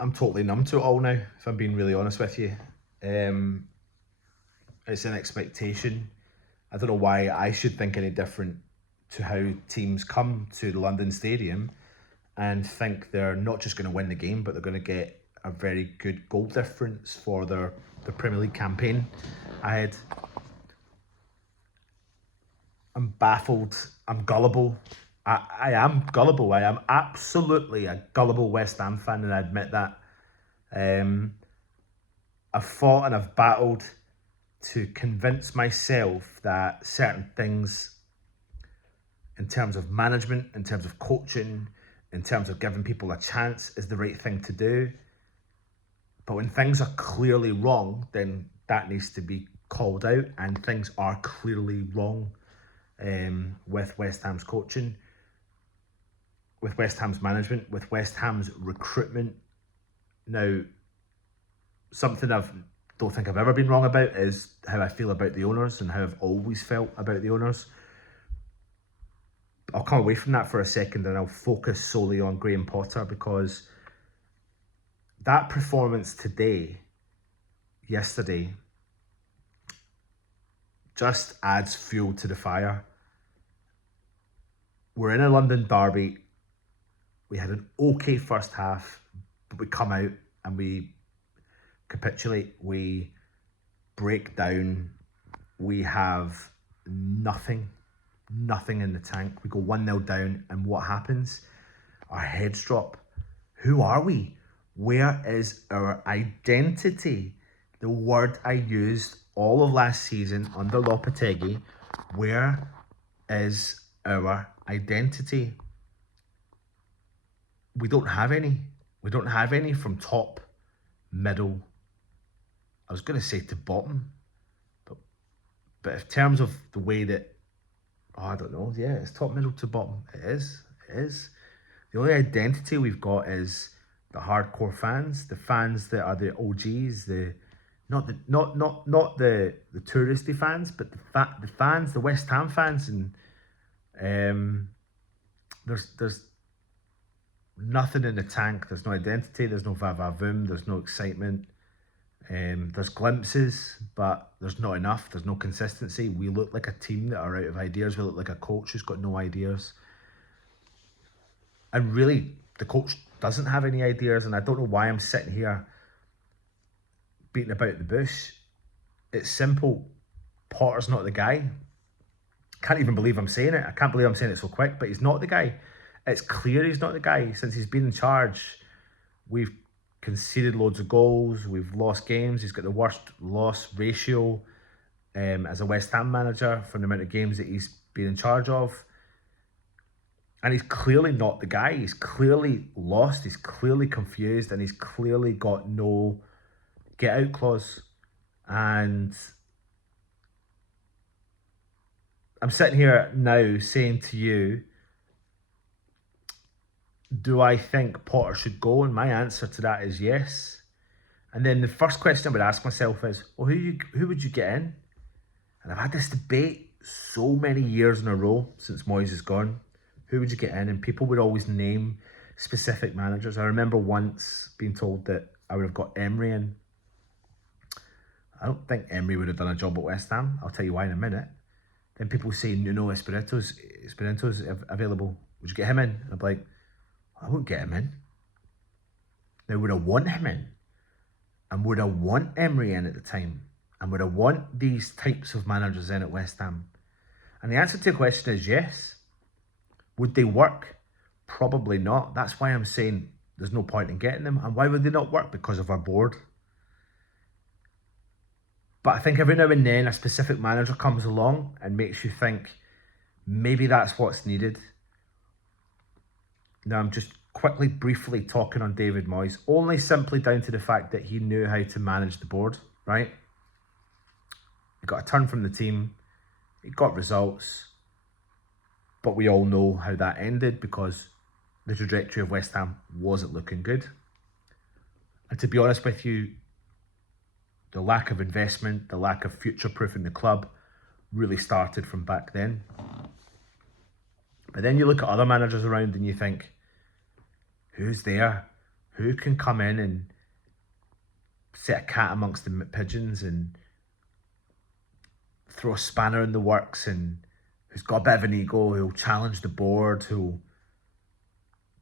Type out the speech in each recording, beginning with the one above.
I'm totally numb to it all now, if I'm being really honest with you. Um, it's an expectation. I don't know why I should think any different to how teams come to the London Stadium and think they're not just going to win the game, but they're going to get a very good goal difference for the Premier League campaign ahead. I'm baffled. I'm gullible. I am gullible. I am absolutely a gullible West Ham fan, and I admit that. Um, I've fought and I've battled to convince myself that certain things, in terms of management, in terms of coaching, in terms of giving people a chance, is the right thing to do. But when things are clearly wrong, then that needs to be called out, and things are clearly wrong with West Ham's coaching, with West Ham's management, with West Ham's recruitment. Now, something I don't think I've ever been wrong about is how I feel about the owners and how I've always felt about the owners. I'll come away from that for a second and I'll focus solely on Graham Potter, because that performance yesterday, just adds fuel to the fire. We're in a London derby. We had an okay first half, but we come out and we capitulate. We break down. We have nothing in the tank. We go 1-0 down, and what happens? Our heads drop. Who are we? Where is our identity? The word I used all of last season under Lopetegui. Where is our identity? We don't have any. We don't have any from top, middle. I was going to say to bottom, but in terms of the way that, I don't know. Yeah, it's top, middle to bottom. It is. The only identity we've got is the hardcore fans, the fans that are the OGs, not the touristy fans, but the fans, the West Ham fans, and there's nothing in the tank. There's no identity. There's no va-va-voom. There's no excitement. There's glimpses, but there's not enough. There's no consistency. We look like a team that are out of ideas. We look like a coach who's got no ideas. And really, the coach doesn't have any ideas, and I don't know why I'm sitting here beating about the bush. It's simple. Potter's not the guy. Can't even believe I'm saying it. I can't believe I'm saying it so quick, but he's not the guy. It's clear he's not the guy. Since he's been in charge, we've conceded loads of goals. We've lost games. He's got the worst loss ratio as a West Ham manager for the amount of games that he's been in charge of. And he's clearly not the guy. He's clearly lost. He's clearly confused. And he's clearly got no get-out clause. And I'm sitting here now saying to you, do I think Potter should go? And my answer to that is yes. And then the first question I would ask myself is, well, who would you get in? And I've had this debate so many years in a row since Moyes is gone. Who would you get in? And people would always name specific managers. I remember once being told that I would have got Emery in. I don't think Emery would have done a job at West Ham. I'll tell you why in a minute. Then people say, Nuno Espirito's available. Would you get him in? And I'm like, I wouldn't get him in. Now, would I want him in? And would I want Emery in at the time? And would I want these types of managers in at West Ham? And the answer to the question is yes. Would they work? Probably not. That's why I'm saying there's no point in getting them. And why would they not work? Because of our board. But I think every now and then a specific manager comes along and makes you think maybe that's what's needed. Now, I'm just briefly talking on David Moyes, only simply down to the fact that he knew how to manage the board, right? He got a turn from the team. He got results. But we all know how that ended, because the trajectory of West Ham wasn't looking good. And to be honest with you, the lack of investment, the lack of future-proofing the club really started from back then. But then you look at other managers around and you think, who's there? Who can come in and set a cat amongst the pigeons and throw a spanner in the works, and who's got a bit of an ego, who'll challenge the board, who'll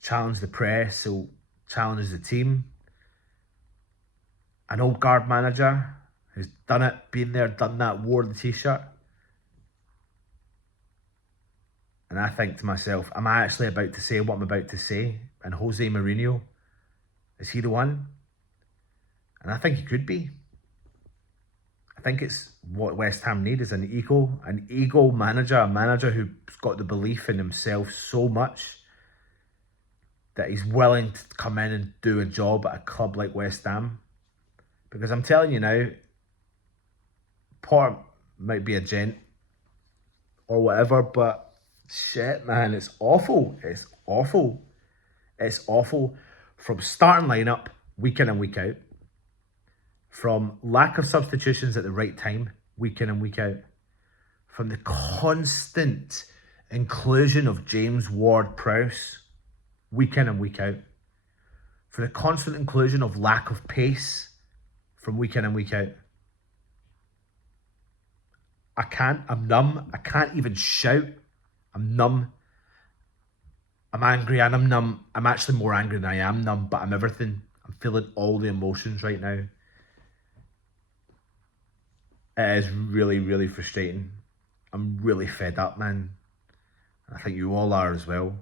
challenge the press, who'll challenge the team. An old guard manager who's done it, been there, done that, wore the t-shirt. And I think to myself, am I actually about to say what I'm about to say? And Jose Mourinho, is he the one? And I think he could be. I think it's what West Ham need is an ego manager, a manager who's got the belief in himself so much that he's willing to come in and do a job at a club like West Ham. Because I'm telling you now, Potter might be a gent or whatever, but shit, man, it's awful. It's awful. It's awful. From starting lineup week in and week out, from lack of substitutions at the right time week in and week out, from the constant inclusion of James Ward-Prowse week in and week out, for the constant inclusion of lack of pace from week in and week out. I'm numb. I can't even shout. I'm numb. I'm angry and I'm numb. I'm actually more angry than I am numb, but I'm everything. I'm feeling all the emotions right now. It is really, really frustrating. I'm really fed up, man. I think you all are as well.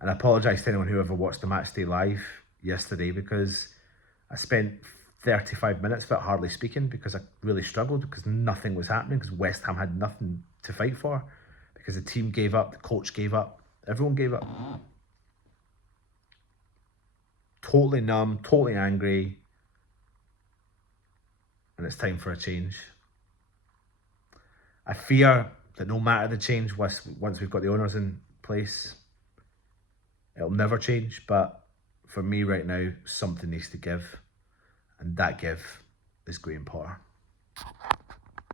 And I apologise to anyone who ever watched the match day live yesterday, because I spent 35 minutes without hardly speaking because I really struggled, because nothing was happening, because West Ham had nothing to fight for, because the team gave up, the coach gave up, everyone gave up. Totally numb, totally angry, and it's time for a change. I fear that no matter the change, once we've got the owners in place, it'll never change. But for me right now, something needs to give, and that give is Graham Potter.